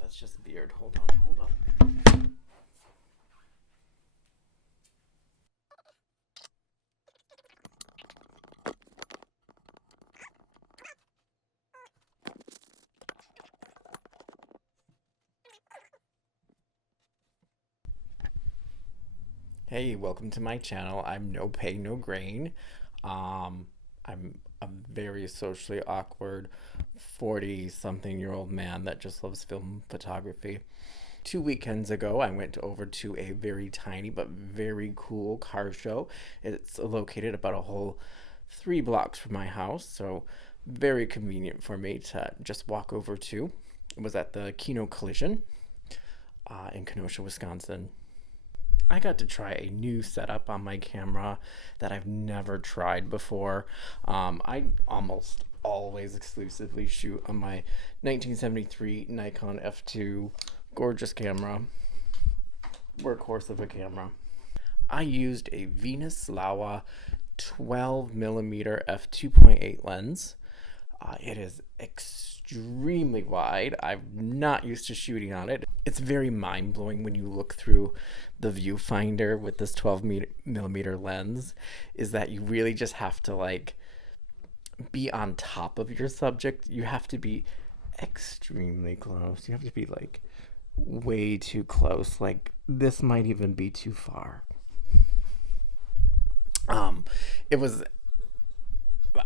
that's just beard. Hold on, hold on. Hey, welcome to my channel. I'm no pay, no grain. I'm a very socially awkward 40-something-year-old man that just loves film photography. 2 weekends ago, I went over to a very tiny but very cool car show. It's located about a whole 3 blocks from my house, so very convenient for me to just walk over to. It was at the KodaColor in Kenosha, Wisconsin. I got to try a new setup on my camera that I've never tried before. I almost always exclusively shoot on my 1973 Nikon F2, gorgeous camera, workhorse of a camera. I used a Venus Laowa 12mm f2.8 lens. It is extremely wide. I'm not used to shooting on it. It's very mind-blowing when you look through the viewfinder with this 12mm lens, is that you really just have to like be on top of your subject. You have to be extremely close. You have to be like way too close. Like this might even be too far. It was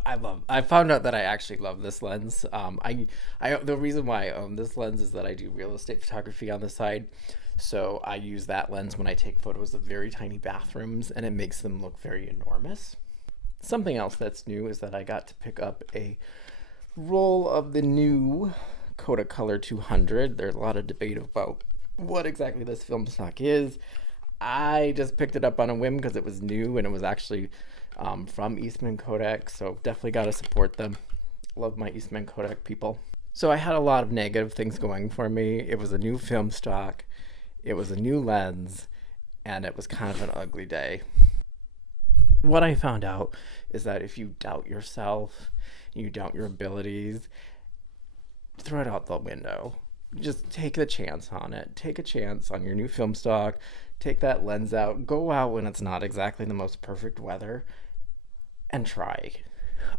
I found out that I actually love this lens. The reason why I own this lens is that I do real estate photography on the side. So I use that lens when I take photos of very tiny bathrooms, and it makes them look very enormous. Something else that's new is that I got to pick up a roll of the new KodaColor 200. There's a lot of debate about what exactly this film stock is. I just picked it up on a whim because it was new and it was actually from Eastman Kodak, so definitely got to support them. Love my Eastman Kodak people. So I had a lot of negative things going for me. It was a new film stock, it was a new lens, and it was kind of an ugly day. What I found out is that if you doubt yourself, you doubt your abilities, throw it out the window. Just take the chance on it. Take a chance on your new film stock. Take that lens out. Go out when it's not exactly the most perfect weather and try.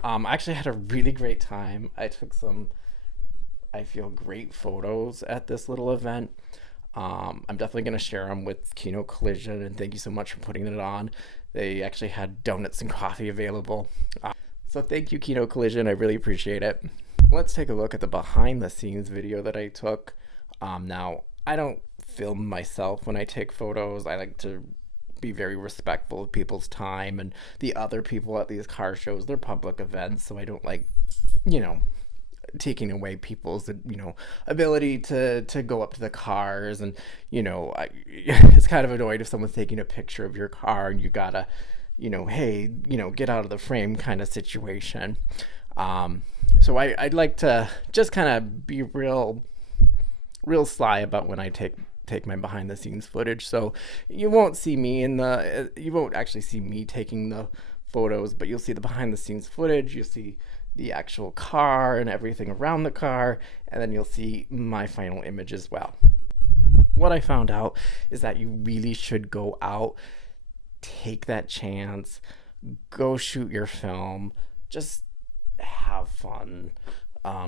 I actually had a really great time. I took some, I feel, great photos at this little event. I'm definitely going to share them with KodaColor, and thank you so much for putting it on. They actually had donuts and coffee available. So thank you, KodaColor. I really appreciate it. Let's take a look at the behind the scenes video that I took. Now, I don't film myself when I take photos. I like to be very respectful of people's time and the other people at these car shows. They're public events, so I don't like, taking away people's, ability to go up to the cars. And, it's kind of annoying if someone's taking a picture of your car and you gotta, hey, get out of the frame kind of situation. So I'd like to just kind of be real sly about when I take my behind the scenes footage. So you won't see me you won't actually see me taking the photos, but you'll see the behind the scenes footage. You'll see the actual car and everything around the car, and then you'll see my final image as well. What I found out is that you really should go out, take that chance, go shoot your film, just have fun.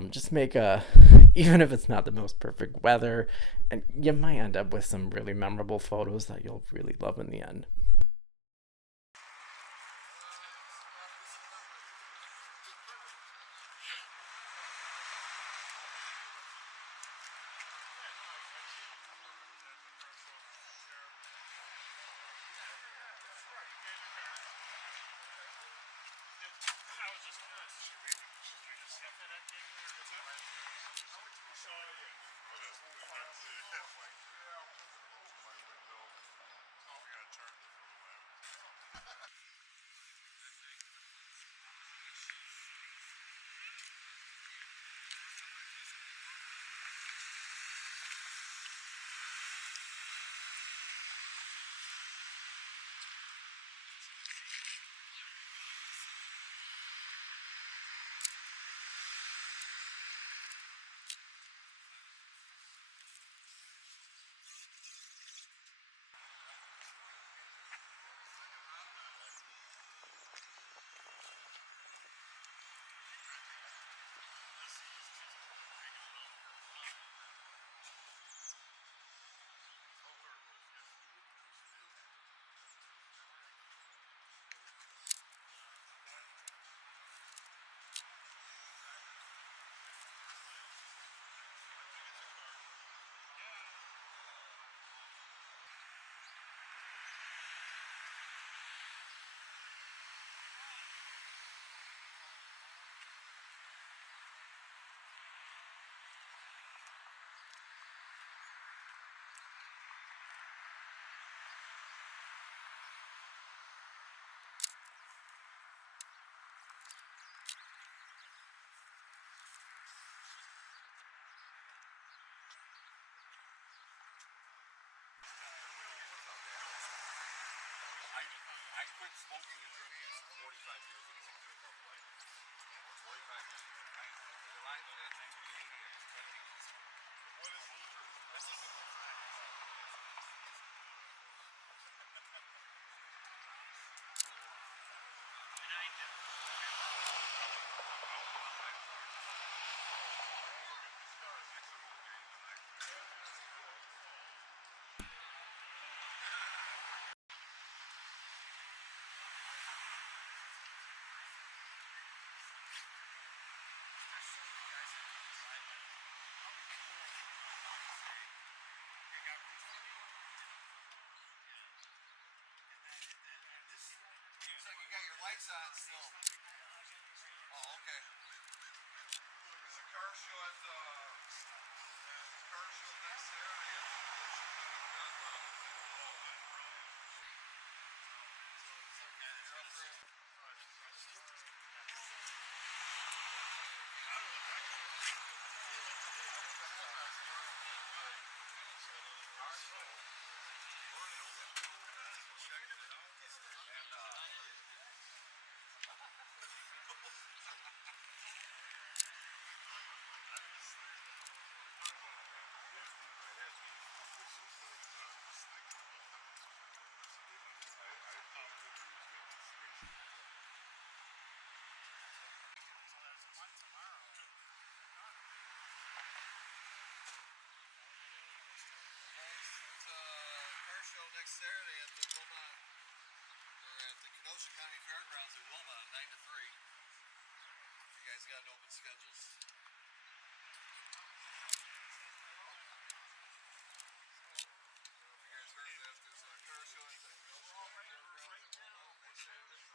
Just make even if it's not the most perfect weather, and you might end up with some really memorable photos that you'll really love in the end. Turn I quit smoking and drinking 45 years ago. 45 years ago. July 5th, 1988. What is this is Looks like you got your lights on still. Oh, okay. There's a car show at the car show next Saturday at the fairgrounds. Show next Saturday at the Wilmot, or at the Kenosha County Fairgrounds in Wilmot, 9 to 3. If you guys got open schedules. If you guys heard that, there's a car show at the Kenosha County Fairgrounds in Wilmot next Saturday.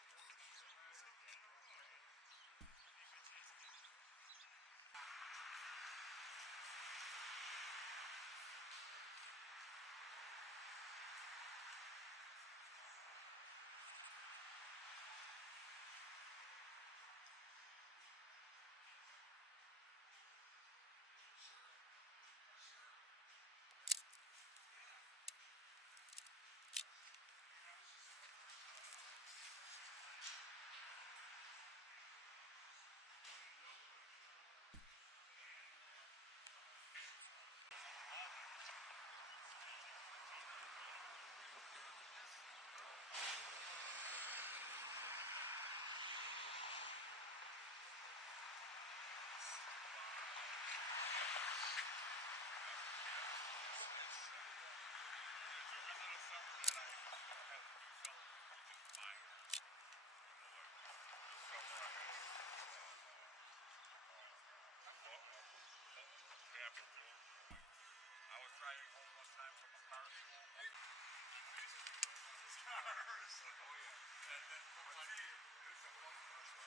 I was driving home one time from a car show. Cars! Oh yeah. And then looked like it's a fun car show.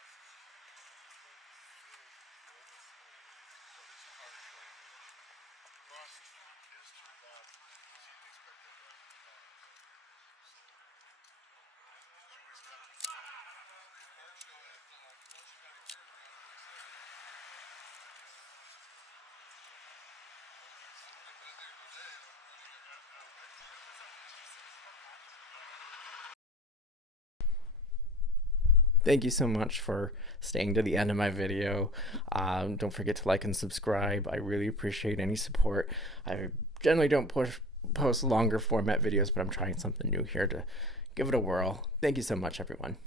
What is a car show? Across the street, his turned off because he didn't expect that right in the car. So you always got to be the car show at Kenosha County Fairgrounds. Thank you so much for staying to the end of my video. Don't forget to like and subscribe. I really appreciate any support. I generally don't post longer format videos, but I'm trying something new here to give it a whirl. Thank you so much, everyone.